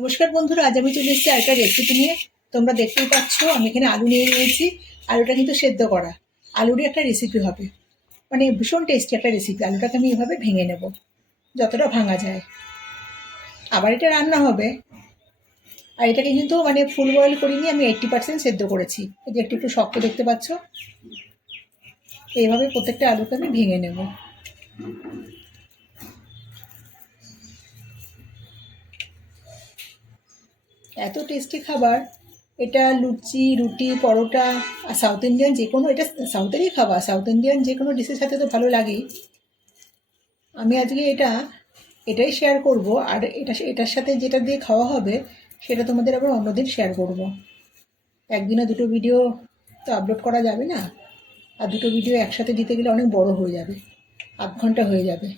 নমস্কার বন্ধুরা, আজ আমি চলে এসেছি আরেকটা রেসিপি নিয়ে। তোমরা দেখতেই পাচ্ছ, আমি এখানে আলু নিয়ে নিয়েছি। আলুটা কিন্তু সেদ্ধ করা। আলুরই একটা রেসিপি হবে। মানে ভীষণ টেস্টি একটা রেসিপি আলুটাকে আমি এভাবে ভেঙে নেব, যতটা ভাঙা যায়। আবার এটা রান্না হবে। আর এটাকে কিন্তু মানে ফুল বয়েল করিনি, আমি এইট্টি পার্সেন্ট সেদ্ধ করেছি। এই যে একটু একটু শক্ত দেখতে পাচ্ছ। এইভাবে প্রত্যেকটা আলুকে আমি ভেঙে নেব। এত টেস্টি খাবার, এটা লুচি, রুটি, পরোটা আর সাউথ ইন্ডিয়ান যে কোনো, এটা সাউথেরই খাবার সাউথ ইন্ডিয়ান যে কোনো ডিশের সাথে তো ভালো লাগেই আমি আজকে এটা, এটাই শেয়ার করব আর এটা, এটার সাথে যেটা দিয়ে খাওয়া হবে, সেটা তোমাদের আবার অন্যদিন শেয়ার করব। একদিনে দুটো ভিডিও তো আপলোড করা যাবে না? আর দুটো ভিডিও একসাথে দিতে গেলে অনেক বড় হয়ে যাবে, আধ ঘণ্টা হয়ে যাবে।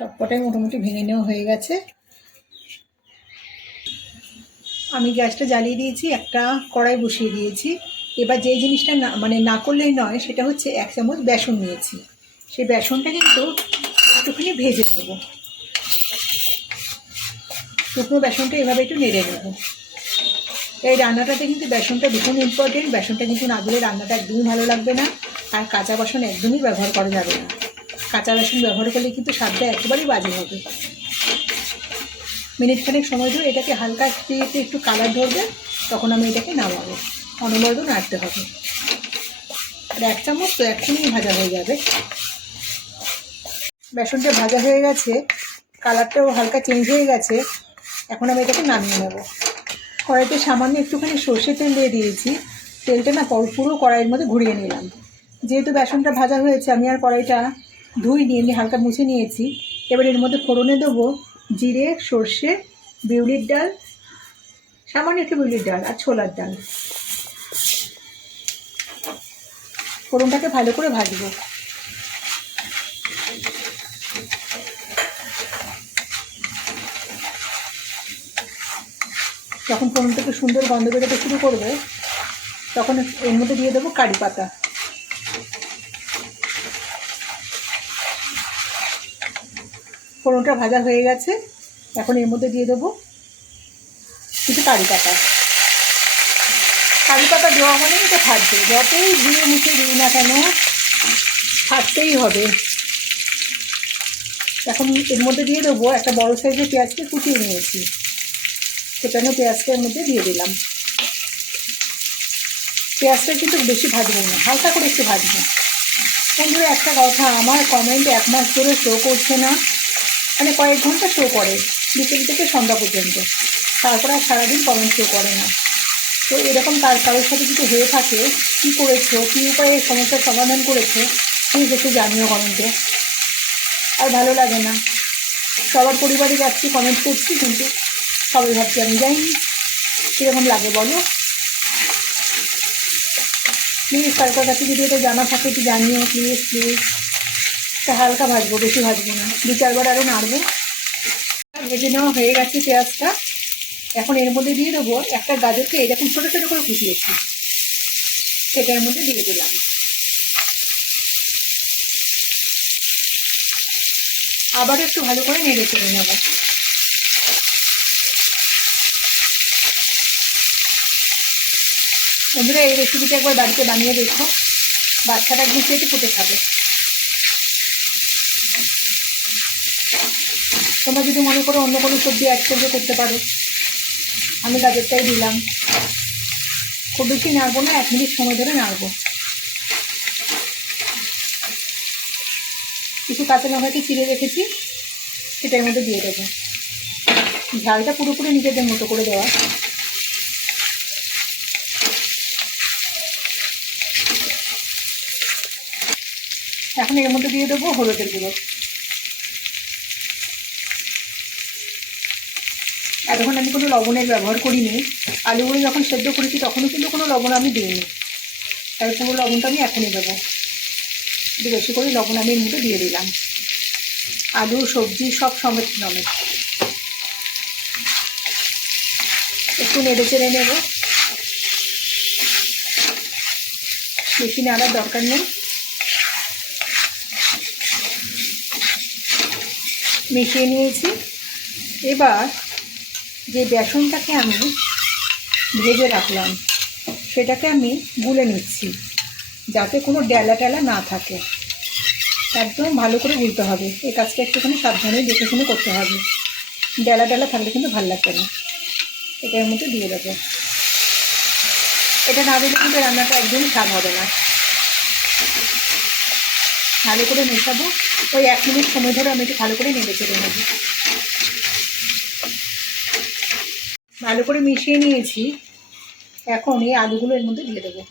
সবকটাই মোটামুটি ভেঙে নেওয়া হয়ে গেছে। আমি গ্যাসটা জ্বালিয়ে দিয়েছি, একটা কড়াই বসিয়ে দিয়েছি। এবার যে জিনিসটা না মানে না করলেই নয়, সেটা হচ্ছে এক চামচ বেসন নিয়েছি। সেই বেসনটা কিন্তু একটুখানি ভেজে নেব। শুকনো বেসনটা এভাবে একটু নেড়ে নেব। এই রান্নাটাতে কিন্তু বেসনটা ভীষণ ইম্পর্টেন্ট বেসনটা কিন্তু না দিলে রান্নাটা একদমই ভালো লাগবে না। আর কাঁচা বাসন একদমই ব্যবহার করা যাবে না। কাঁচা বেসন ব্যবহার করলে কিন্তু স্বাদটা একেবারেই বাজে হবে। মিনিট খানেক সময় ধরে এটাকে হালকা একটু একটু কালার ধরবে, তখন আমি এটাকে নামাবো। অনবরত নাড়তে হবে। আর এক চামচ তো এক্ষুনি ভাজা হয়ে যাবে। বেসনটা ভাজা হয়ে গেছে, কালারটাও হালকা চেঞ্জ হয়ে গেছে, এখন আমি এটাকে নামিয়ে নেব। কড়াইতে সামান্য একটুখানি সর্ষে তেল দিয়ে দিয়েছি। তেলটা না পুরো কড়াইয়ের মধ্যে ঘুরিয়ে নিলাম। যেহেতু বেসনটা ভাজা হয়েছে, আমি আর কড়াইটা ধুই নিয়ে এমনি হালকা মুছে নিয়েছি। এবার এর মধ্যে ফোড়নে দেবো জিরে, সর্ষে, বিউলির ডাল, সামান্য একটু বিউলির ডাল আর ছোলার ডাল। ফোড়নটাকে ভালো করে ভাজবো। যখন ফোড়নটাকে সুন্দর গন্ধ বেরোতে শুরু করবে, তখন এর মধ্যে দিয়ে দেবো কারি পাতা। ফোড়নটা ভাজা হয়ে গেছে। এখন এর মধ্যে দিয়ে দেবো কিছু কারি পাতা। কারি পাতা দেওয়া মানেই তো থাকবে যতই ধুয়ে মুছে দিই না কেন থাকতেই হবে। এখন এর মধ্যে দিয়ে দেবো একটা বড় সাইজের পেঁয়াজকে কুচিয়ে নিয়েছি। সেখানে পেঁয়াজটা এর মধ্যে দিয়ে দিলাম। পেঁয়াজটা কিন্তু বেশি ভাজবো না, হালকা করে একটু ভাজবো। বন্ধুরা, একটা কথা, আমার কমেন্ট এক মাস ধরে শো করছে না। মানে কয়েক ঘণ্টা শো করে, বিকেল থেকে সন্ধ্যা পর্যন্ত। তারপর আর সারাদিন কমেন্ট শো করে না। তো এরকম তার কারোর সাথে যদি হয়ে থাকে, কী করেছ, কী উপায়ে সমস্যার সমাধান করেছ প্লিজ একটু জানিও কমেন্টে আর ভালো লাগে না। সবার পরিবারে যাচ্ছি কমেন্ট করছি, কিন্তু সবাই ভাবছি আমি যাইনি। কীরকম লাগে বলো? প্লিজ কার কাছে যদি এটা জানা থাকে, একটু জানিও প্লিজ প্লিজ তা হালকা ভাজবো, বেশি ভাজবো না। দু চারবার আরও নাড়বো। ভেজে নেওয়া হয়ে গেছে পেঁয়াজটা। এখন এর মধ্যে দিয়ে দেবো একটা গাজরকে এরকম ছোটো ছোটো করে কুচিয়েছি। সেটার মধ্যে দিয়ে দিলাম। আবার একটু ভালো করে নেড়ে চেড়ে নেব। বন্ধুরা, এই রেসিপিটা একবার বাড়িতে বানিয়ে দেখো। বাচ্চাটা একদম ফুটে খাবে। তোমরা যদি মনে করো অন্য কোনো সবজি অ্যাড করবে করতে পারো, আমি গাজরটাই দিলাম। খুব বেশি নাড়বো না, এক মিনিট সময় ধরে নাড়বো। কিছু কাঁচা লঙ্কাকে চিড়ে রেখেছি, সেটার মধ্যে দিয়ে দেবো। ঝালটা পুরোপুরি নিজেদের মতো করে দেওয়া। এখন এর মধ্যে দিয়ে দেবো হলুদের গুঁড়ো। এতক্ষণ আমি কোনো লবণের ব্যবহার করিনি। আলুগুলো যখন সেদ্ধ করেছি তখনও কিন্তু কোনো লবণ আমি দিইনি। তাই পুরো লবণটা আমি এখনই দেবো। একটু বেশি করে লবণ আমি এর মধ্যে দিয়ে দিলাম। আলু, সবজি সব সমেত সমেত একটু নেড়ে চেড়ে নেব। বেশি নাড়ার দরকার নেই। মিশিয়ে নিয়েছি। এবার যে বেসনটাকে আমি ভেজে রাখলাম, সেটাকে আমি গুলে নিচ্ছি যাতে কোনো ডেলা টেলা না থাকে। একদম ভালো করে গুলতে হবে। এই কাজটা একটুখানি সাবধানে দেখে শুনে করতে হবে। ডেলা ডেলা থাকলে কিন্তু ভালো লাগবে না। এটার মধ্যে দিয়ে দেবো। এটা না দিলে কিন্তু রান্নাটা একদমই স্বাদ হবে না। ভালো করে মেশাবো। ওই এক মিনিট সময় ধরে আমি একটু ভালো করে নেড়ে চেড়ে নেব। ভালো করে মিশিয়ে নিয়েছি। এখন এই আলুগুলো এর মধ্যে দিয়ে দেবো।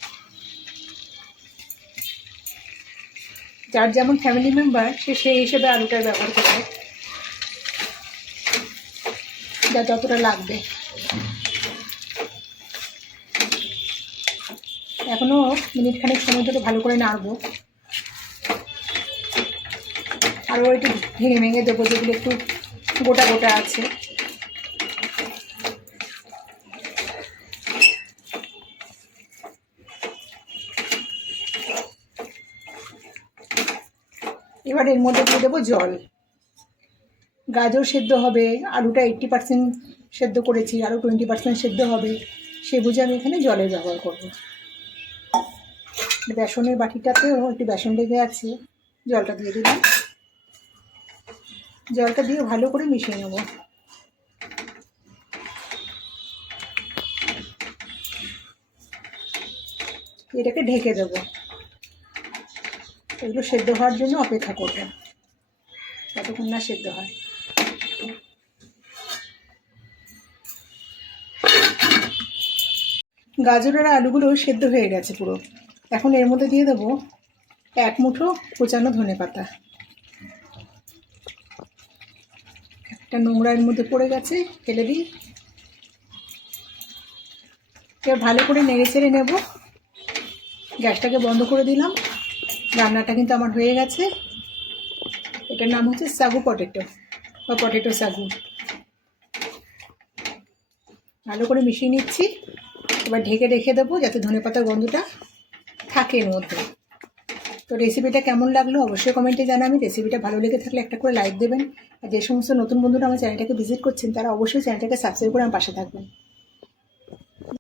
যার যেমন ফ্যামিলি মেম্বার সে সেই হিসেবে আলুটার ব্যবহার করবে যা যতটা লাগবে। এখনও মিনিট খানেক সময় ধরে ভালো করে নাড়বো। আরও একটু ভেঙে ভেঙে দেবো, যেগুলো একটু গোটা গোটা আছে। এবার এর মধ্যে দিয়ে দেবো জল। গাজর সেদ্ধ হবে, আলুটা এইট্টি পার্সেন্ট সেদ্ধ করেছি আরও টোয়েন্টি পার্সেন্ট সেদ্ধ হবে। সে বুঝে আমি এখানে জলের ব্যবহার করব। বেসনের বাটিটাতেও একটু বেসন লেগে আছে, জলটা দিয়ে দিলাম। জলটা দিয়ে ভালো করে মিশিয়ে নেব। এটাকে ঢেকে দেবো। এগুলো সেদ্ধ হওয়ার জন্য অপেক্ষা করব যতক্ষণ না সেদ্ধ হয়। গাজর আর আলুগুলো সেদ্ধ হয়ে গেছে পুরো। এখন এর মধ্যে দিয়ে দেবো এক মুঠো কোচানো ধনে পাতা। একটা নোংরা এর মধ্যে পড়ে গেছে, ফেলে দিই। এবার ভালো করে নেড়ে চেড়ে নেব। গ্যাসটাকে বন্ধ করে দিলাম। রান্নাটা কিন্তু আমার হয়ে গেছে। এটার নাম হচ্ছে সাগু পটেটো বা পটেটো সাগু। ভালো করে মিশিয়ে নিচ্ছি। এবার ঢেকে রেখে দেবো যাতে ধনে পাতার গন্ধটা থাকে এর মধ্যে। তো রেসিপিটা কেমন লাগল অবশ্যই কমেন্টে জানাবেন। রেসিপিটা ভালো লেগে থাকলে একটা করে লাইক দেবেন। আর যে সমস্ত নতুন বন্ধুরা আমার চ্যানেলটাকে ভিজিট করছেন, তারা অবশ্যই চ্যানেলটাকে সাবস্ক্রাইব করে আমার পাশে থাকবেন।